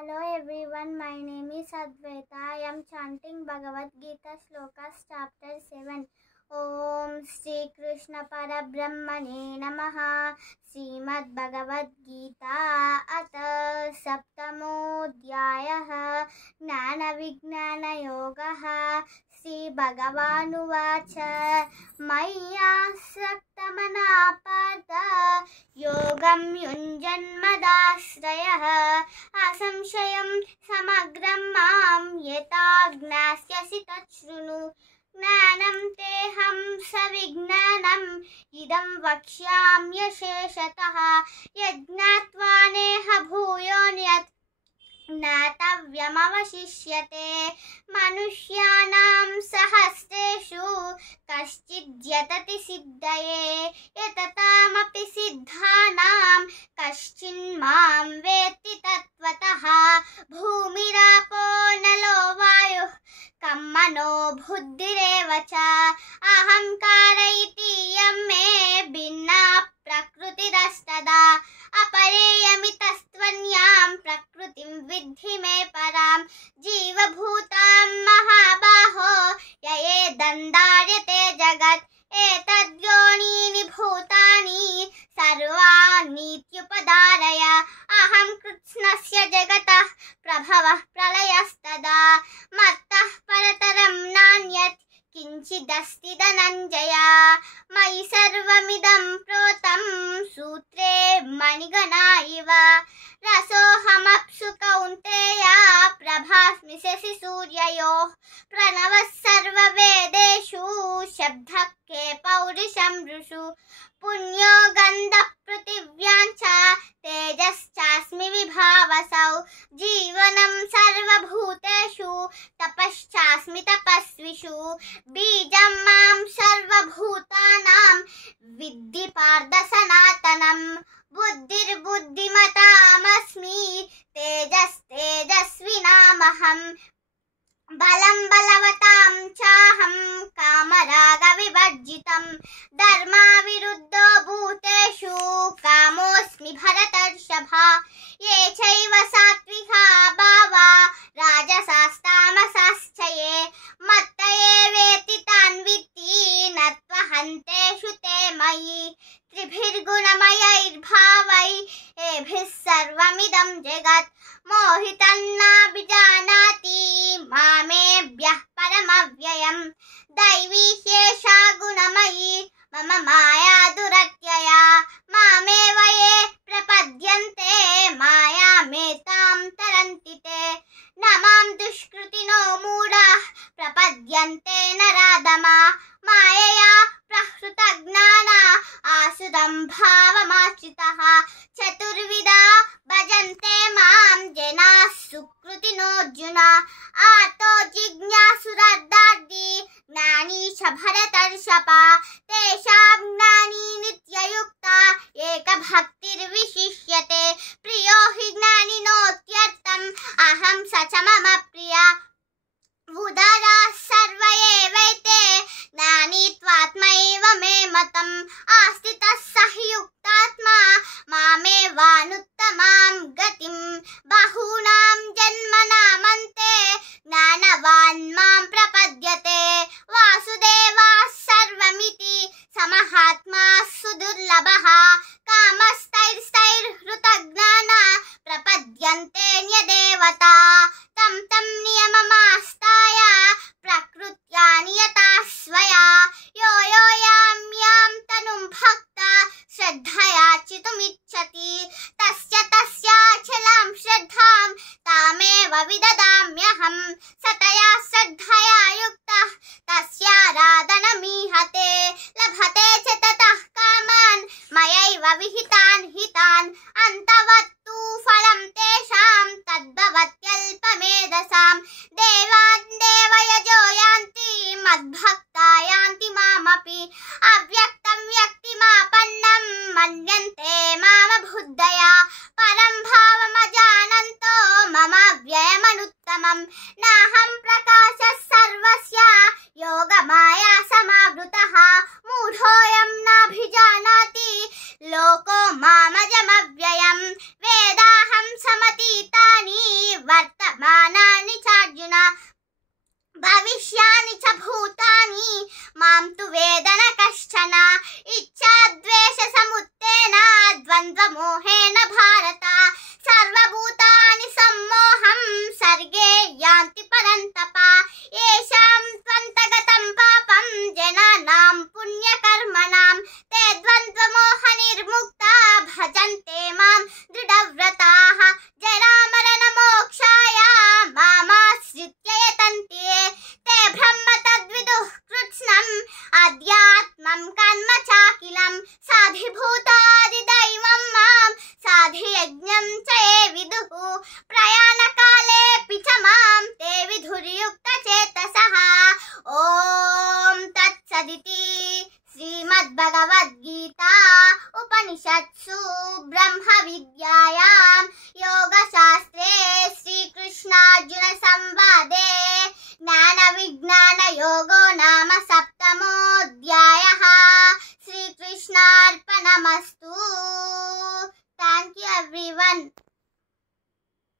Hello everyone, my name is Advaita. I am chanting Bhagavad Gita Shlokas chapter 7. Om Shri Krishna Parabrahmane Namaha. Srimad Bhagavad Gita Atha Saptamodhyayah Jnana Vijnana Yogaha. Shri Bhagavanuvacha Maya Saktamana Partha Yogam Yunjanmadashrayah असंशयं समग्रं मां यथा ज्ञास्यसि तच्छृणु ज्ञानं तेऽहं सविज्ञानम् इदं वक्ष्याम्यशेषतः यज्ञात्वा नेह भूयोऽन्यत् ज्ञातव्यमवशिष्यते मनुष्याणां सहस्रेषु कश्चिद्यतति सिद्धये यततामपि सिद्धानां कश्चिन्मां वेत्ति तत्त्वतः भूमिरापो नलो वायुः कं मनो बुद्धिरेव च अहंकार इति यं मे भिन्ना प्रकृतिरस्तदा अपरेयमितस्त्वन्यां प्रकृतिं विद्धि मे परां जीवभूतां महाबाहो ययेदन्दार्यते जगत् एतद्योनीनि भूतानि सर्वाणीत्युपधारय अहं कृत्स्नस्य जगतः प्रभवः प्रलयस्तदा मत्तः परतरं नान्यत् किञ्चिदस्ति धनञ्जय मयि सर्वमिदं प्रोतं सूत्रे मणिगणा इव रसोऽहमप्सु कौन्तेय प्रभास्मि शशि सूर्ययोः प्रणवः सर्ववेदेषु शब्दः के पौरुषं ऋषु पुण्यो गन्धः पृथिव्यां च तेजश्चास्मि विभावसौ जीवनं सर्वभूतेषु तपश्चास्मि तपस्विषु बीजं मां सर्वभूतानां विद्धि पार्थ सनातनं बुद्धिर्बुद्धिमतामस्मि तेजस्तेजस्विनामहं बलं बलवतां चाहं कामरागविवर्जितं धर्माविरुद्धो भूतेषु कामोऽस्मि भरतर्षभा ये चैव सात्विका भावा राजसास्तामसाश्च ये मत्त एवेति तान् विद्धि न त्वहन्तेषु ते मयि त्रिभिर्गुणमयैर्भावैः सर्वमिदं जगत् मोहितं नाभिजानाति मामेभ्यः परमव्ययं दैवी ह्येषा गुणमयी मम माया दुरत्यया मामेव ये प्रपद्यन्ते मायामेतां तरन्ति ते न मां दुष्कृतिनो मूढाः प्रपद्यन्ते नराधमा मायया प्रहृतज्ञाना आसुदं भावमाश्रितः चतुर्विधा भजन्ते मां जनाः सुकृतिनोऽर्जुन आतो जिज्ञासुरर्धार्धी ज्ञानी च भरतर्षभ तेषां ज्ञानी नित्ययुक्ता एकभक्तिर्विशिष्यते प्रियो हि ज्ञानिनोत्यर्थम् अहं स च मम प्रिया उदाराः सर्व एवैते ज्ञानी त्वात्मैव मे मतम् आस्थितः स हि युक्तात्मा मामेवानुत्तमां गतिं बहूनां जन्मनामन्ते ज्ञानवान् मां प्रपद्यते वासुदेवाः सर्वमिति समहात्मा सुदुर्लभः कामस्तैर्हृतज्ञाना प्रपद्यन्ते न्यदेवता तं नियममास्ताय प्रकृत्या नियता स्वया यो यां तनुं भक्ता श्रद्धया चितुमिच्छति तस्याचलां श्रद्धां तामेव विददाम्यहं सतया श्रद्धया युक्तः तस्याराधनमीहते लभते च ततः कामान् मयैव विहितान् हितान् अन्तवत्तु फलं तेषां तद्भवत्यल्पमेधसां देवान् देवयजो यान्ति मद्भक्ता यान्ति मामपि अव्यक्तं व्यक्तिमापन्नं मन्यन्ते मामबुद्धया परं भावमजानन्तो मम व्ययमनुत्तमं नाहं प्रकाशः सर्वस्य योगमाया समावृतः मूढोऽयं नाभिजानाति लोको मामजमव्ययं वेदाहं समतीतानि వర్తమానాని చార్జున భవిష్యాని చ భూతాని మాం తు వేదన కశ్చన ఇచ్ఛాద్వేష సముత్తేన ద్వంద్వ మోహేన భారత సర్వభూతాని సమ్మోహం సర్గే యాంతి పరంతప ఏషాం త్వంతగతం పాపం జనానాం పుణ్యకర్మణాం తే ద్వంద్వ మోహ నిర్ముక్తా భజంతే మాం దృఢవ్రతాః జరామరణ మోక్షాయ మామాశ్రిత్య యతంతే తే బ్రహ్మ తద్విదుః కృత్స్నం అధ్యాత్మం కర్మ చాకిలం సాధిభూతాది దైవం మాం సాధియజ్ఞం చ ఏ విదుః ప్రయాణకాలేపి చ మాం తే విధుర్యుక్త చేతసః ఓం తత్సదితి శ్రీమద్భగవద్గీతా ఉపనిషత్సు బ్రహ్మ విద్యాయాం యోగశాస్త్రే శ్రీకృష్ణార్జున సంవాదే జ్ఞాన విజ్ఞాన యోగో నామ సప్తమోऽధ్యాయః శ్రీకృష్ణార్పణమస్తు. Thank you everyone.